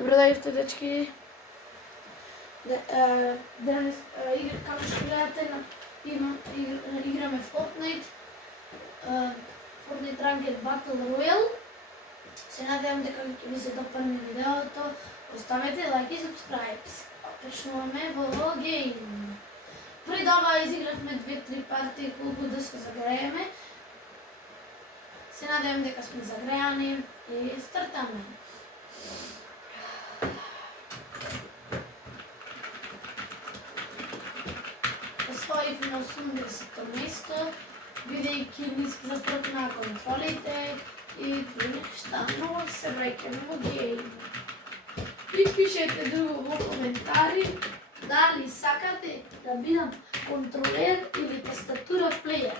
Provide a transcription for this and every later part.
Добро дојдовте, дечки. Денес, како што гледате, играме Fortnite. Fortnite Ranked Battle Royale. Се надевам дека ќе ви се допадне видеото. Оставете лайк и subscribe. Почнуваме во Game. Пред ова изигравме 2-3 партии колку да се загрееме. Се надевам дека сме загреани и стартаме. Освоив на 80-то место, бидејќи ниски зафрк на контролите и нешта, но се враќаме во Game. И пишете друго во коментари дали сакате да бидам контролер или тастатура плеер.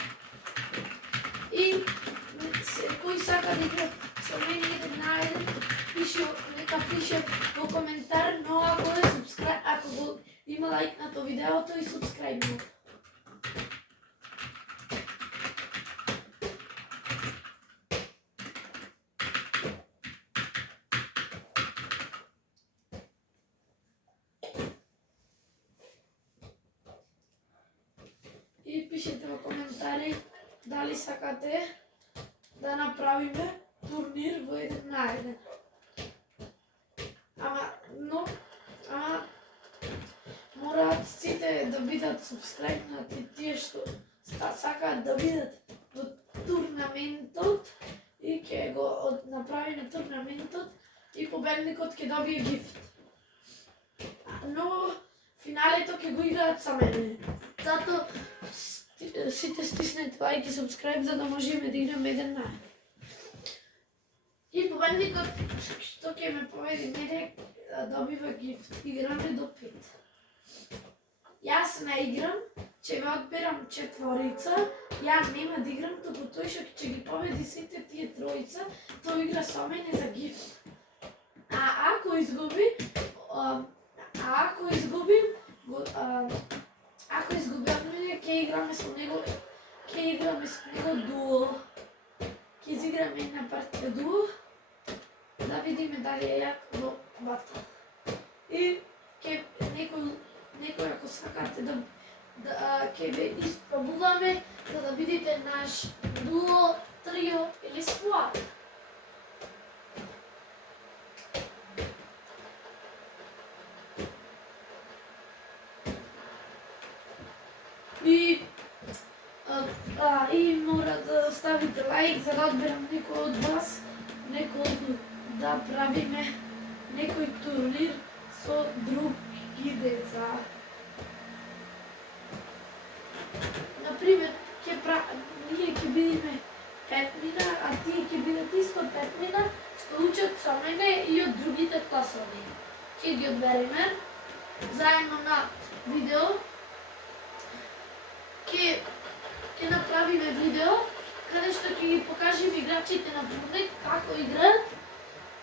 И кој сака да игра со мене еден на еден, нека пише во коментар, но ако го има лајкнато видеото и субскрајбнато. И пишете во коментари дали сакате да направиме турнир во еден на еден. Ама мораат сите да бидат субскрајбнати, тие што сакаат да бидат во турнаментот и ќе го направиме турнаментот и победникот ќе добие гифт. Но финалето ќе го играат со мене. Затоа сите стиснете лајк и субскрајб за да можеме да играме еден на еден. И победникот што ќе ме победи мене добива гифт. Играме до 5. Јас не играм, ќе ве одберам четворица, јас нема да играм, туку тој што ќе ги победи сите тие тројца, тој игра со мене за гифт. Ако изгубим од мене, ќе играме со него дуо. Ќе изиграме една партија дуо, да видиме дали е јак во батл. И некој ако сакате ќе ве испробуваме за да видите наш дуо, трио или сквад. И мора да ставите лајк за да одберам некој од вас, да правиме некој турнир со други деца. Например, ние ќе бидеме 5-мина, а тие ќе бидат исто 5-мина, што учат со мене и од другите класови. Ќе ги одбереме заедно на видео. Ќе направиме видео каде што ќе ги покажеме играчите на Fortnite како играат.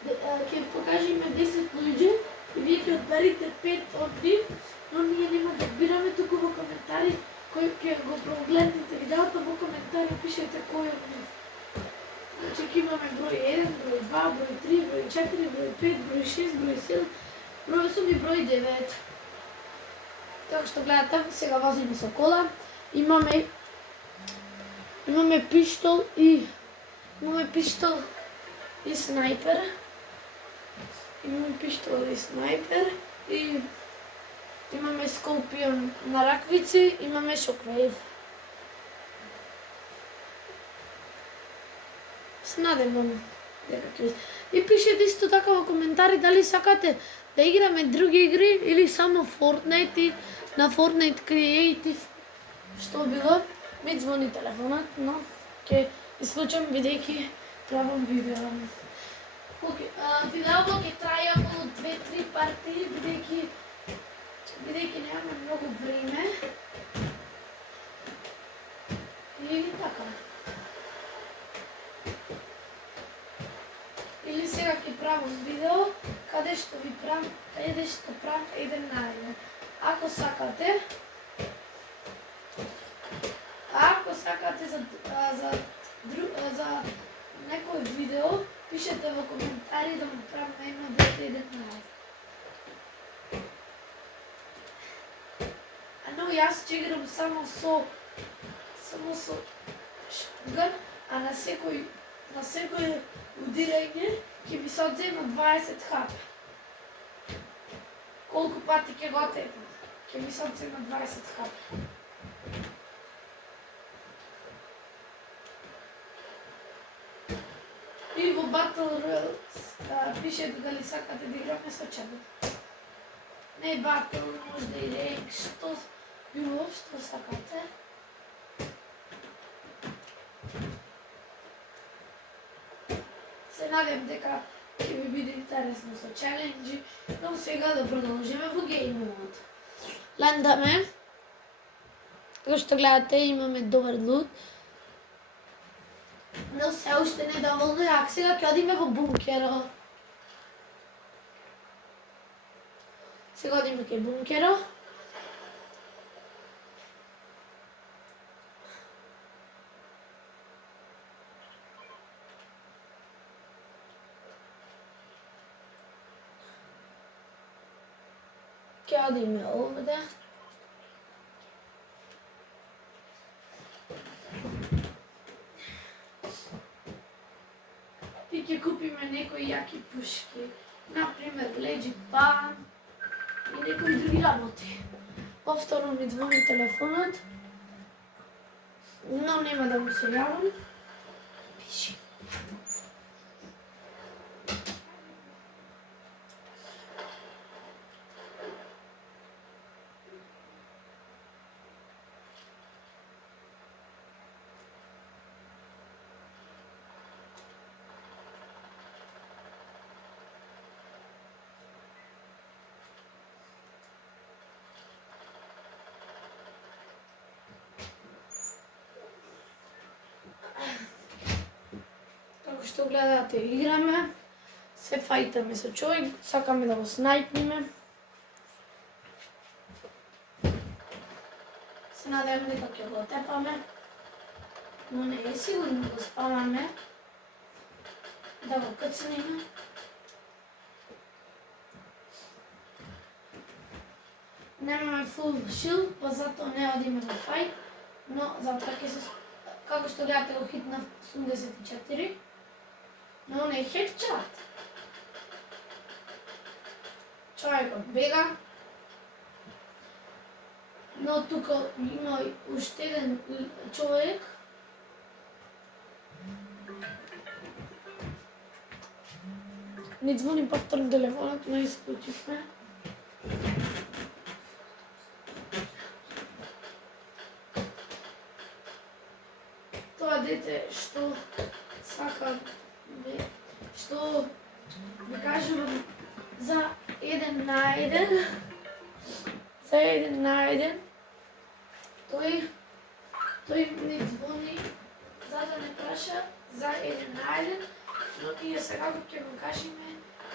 Ќе покажеме 10 луѓе и вие ќе одберете 5 од нив, но ние нема да одбираме, туку во коментари кој ќе го прогледнете видеото, во коментари пишете кој од нив. Значи ќе имаме број 1, број 2, број 3, број 4, број 5, број 6, број 7, број 8 и број 9. Како што гледате, сега возиме со кола. Имаме пиштол и снайпер. И имаме скорпион на раквици, имаме шоквейв. Се надевам дека ќе. И пишете исто така во коментари дали сакате да играме други игри или само Fortnite и на Fortnite Creative. Што било? Ми звони телефонот, но ќе исклучам бидејќи правам видео. Видеото ќе трае околу 2-3 партии, бидејќи немаме многу време. И така. Или сега ќе правам видео каде што правам еден на еден. Ако сакате за некој видео, пишете во коментари да му правам на едно дете еден лайк. Но јас ќе играм само со шотган, а на секој удирање ќе ми се одзема 20 хп. Колку пати ќе го тепам, ќе ми се одзема 20 хп. И во Battle Royale пишете дали сакате да играме со чат. Не Battle, може да и Rank, што било, што сакате. Се надевам дека ќе ви биде интересно со челенџи, но сега да продолжиме во Game Mode. Ландаме. Како што гледате, имаме добар лут. Но се уште не доволно јак. Сега ќе одиме во бункеро. Сега одиме кај бункеро. Ќе одиме овде. И ќе купиме некои јаки пушки. Например, Legit Pan и некои други работи. Повторно ми звони телефонот, но нема да му се јавам. Пиши. Како што гледате, играме, се фајтаме со човек, сакаме да го снайпниме. Се надевам дека ќе го тепаме, но не е сигурно да го спамаме, да го кцниме. Немаме full shield, па затоа не одиме во фајт, но затоа ќе се... Како што гледате, го хитнав 84, но не е хедшот. Човекот бега, но тука има уште еден човек. Ни звони повторно телефонот, но исклучивме. Тоа дете што сака, што ви кажувам за 1 на 1, тој не звони за да не праша за 1 на 1, но ние сега ќе му кажеме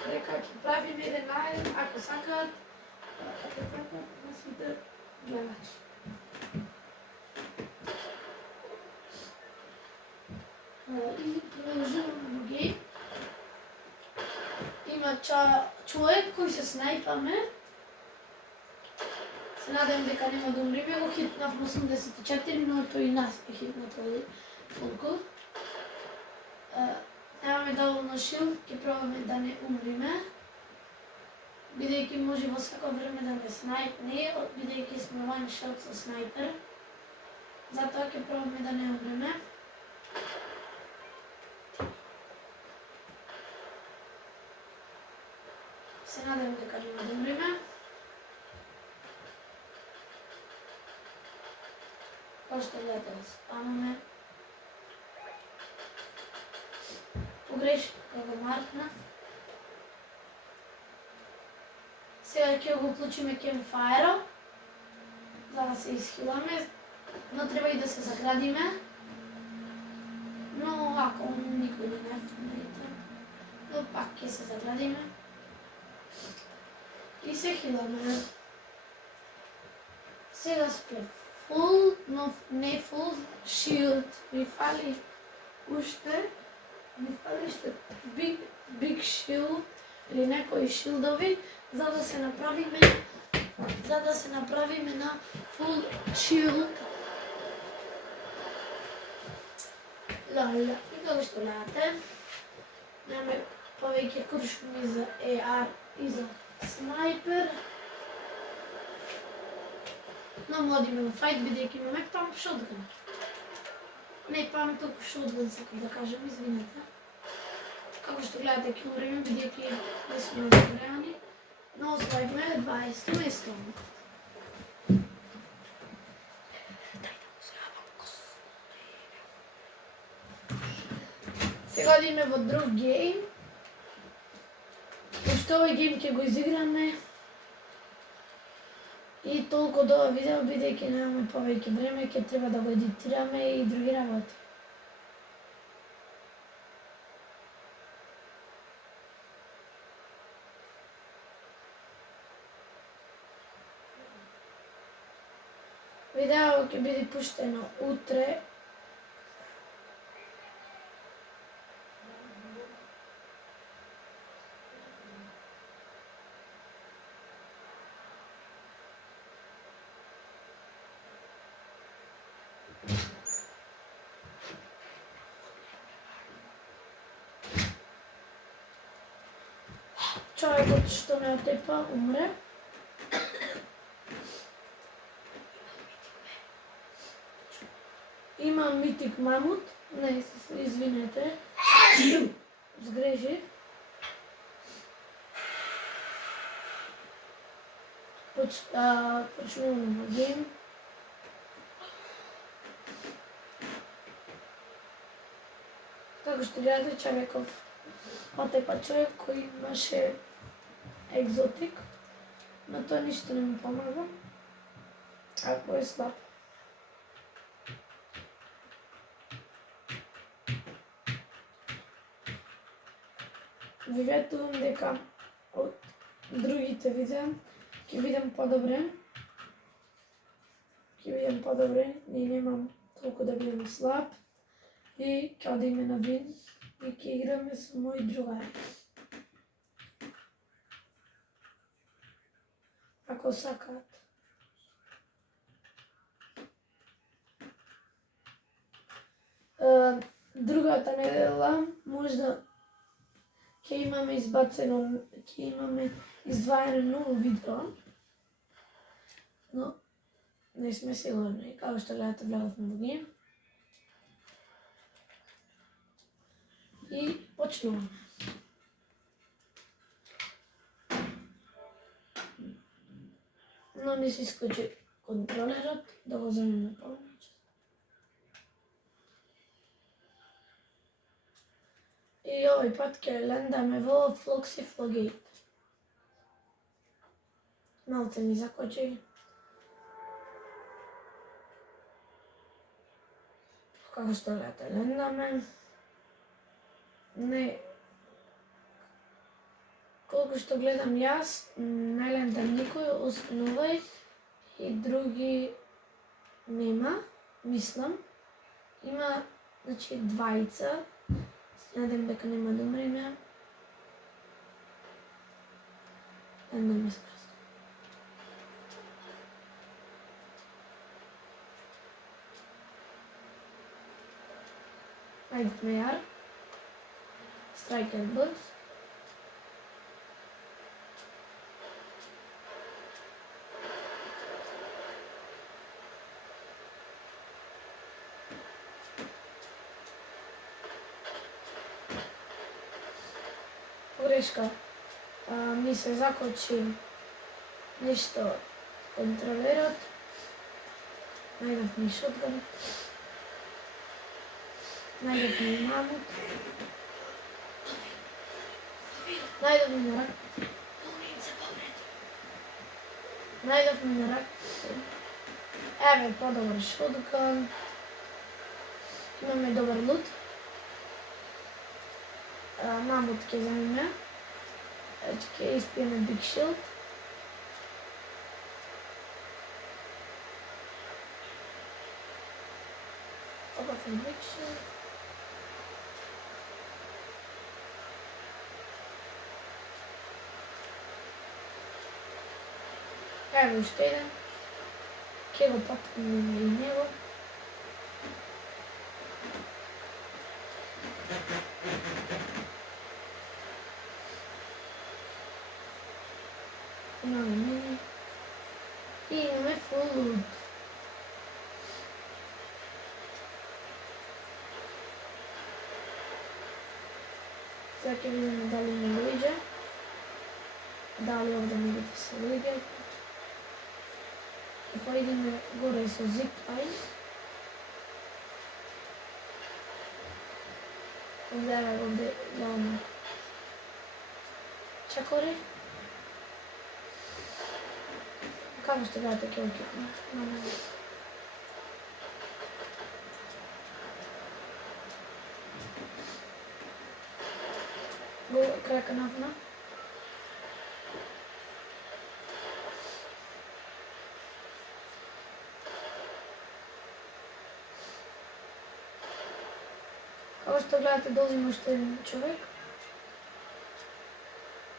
дека ќе правиме 1 на 1, ако сакаат на сите гледачи. И продолжуваме во гейм. Има човек кој се снайпаме. Се надевам дека нема да умриме, го хитнав 84, но тој и нас е хитна толку. Немаме доволно шилд, ќе пробаме да не умриме. Бидејќи може во секој време да ме снайпне, бидејќи сме one shot со снайпер. Затоа ќе пробаме да не умриме. Се надевам дека нема да умриме. Како што гледате да спамаме. Погрешка го маркнав. Сега ќе го уклучиме кемфајро, за да се изхиламе, но треба и да се заградиме. Но ако никој не нефтите, но пак ќе се заградиме. И се хиламе. Сега сме full, но не full shield. Ми фали уште Ми фали уште big shield или некои шилдови за да се направиме на full shield. Лаля, и како што гледате, немаме повеќе куршуми за AR и за снайпер. Но модиме во фајт бидејќи имаме памп шотган. Не памп толку шотган сакам да кажем, извинете. Како што гледате ќе умреме бидејќи не сме разгреани, но освоивме 20 место. Сега одиме во друг гейм. Пошто овој гейм ќе го изиграме и толку до ова видео, бидејќи немаме повеќе време, ќе треба да го едитираме и други работи. Видео ќе биде пуштено утре. Човекот што ме отепа умре. Има митик мамут, не, извинете, сгрежи. Почнуваме во гейм. Како што гледате, човеков отепа човек кој имаше екзотик, но тоа ништо не ми помага, ако е слаб. Ви ветувам дека од другите видеа ќе бидам подобрен. И немам толку да бидам слаб. И ќе одиме на вин и ќе играме со мои другари. Ако сакаат. Другата недела можда ќе имаме издваено ново видео, но не сме сигурни. Како што гледате, влезовме во гейм. И почнуваме. Но не се исклучи контролерот, да го земеме помош. И овој пат ќе лендаме во Флокси Флогейт. Малце ми закочи. Како што гледате, лендаме. Не. Колку што гледам јас, не лендам никој, освен овој и други нема, мислам. Има, значи, двајца. Надем дека нема да умреме. Лендаме скрз. Најдовме јар. Strike and burst. Погрешка. Ми се закочи нешто контролерот. Најдовме шотган. Најдовме мамут. Најдовме на рак. Најдовме на рак. Еве подобар шотган. Имаме добар лут. Мамут ќе земеме. Ќе испиеме Big Shield. Опа Big Shield. Ево уште еден. Ке го патнеме и него. Имаме мини. И имаме full loot. Сега ќе видиме дали има луѓе. Дали овде могат да се луѓе. И па идеме горе со zip line. Гледај овде имаме чакори. Како ще гледате ќе очекна? Го крака навна. Како што гледате долу има уште еден човек.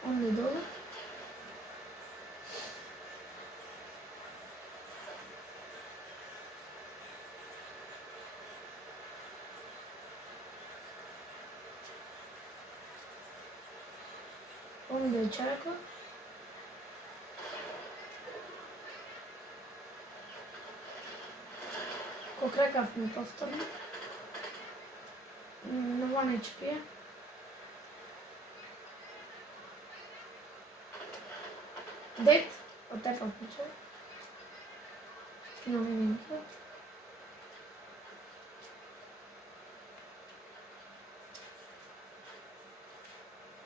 Онде долу. Онде е чарака. Ко крекавме повторно. На 1 HP. Дет, отепавме човек. Имаме еден кил.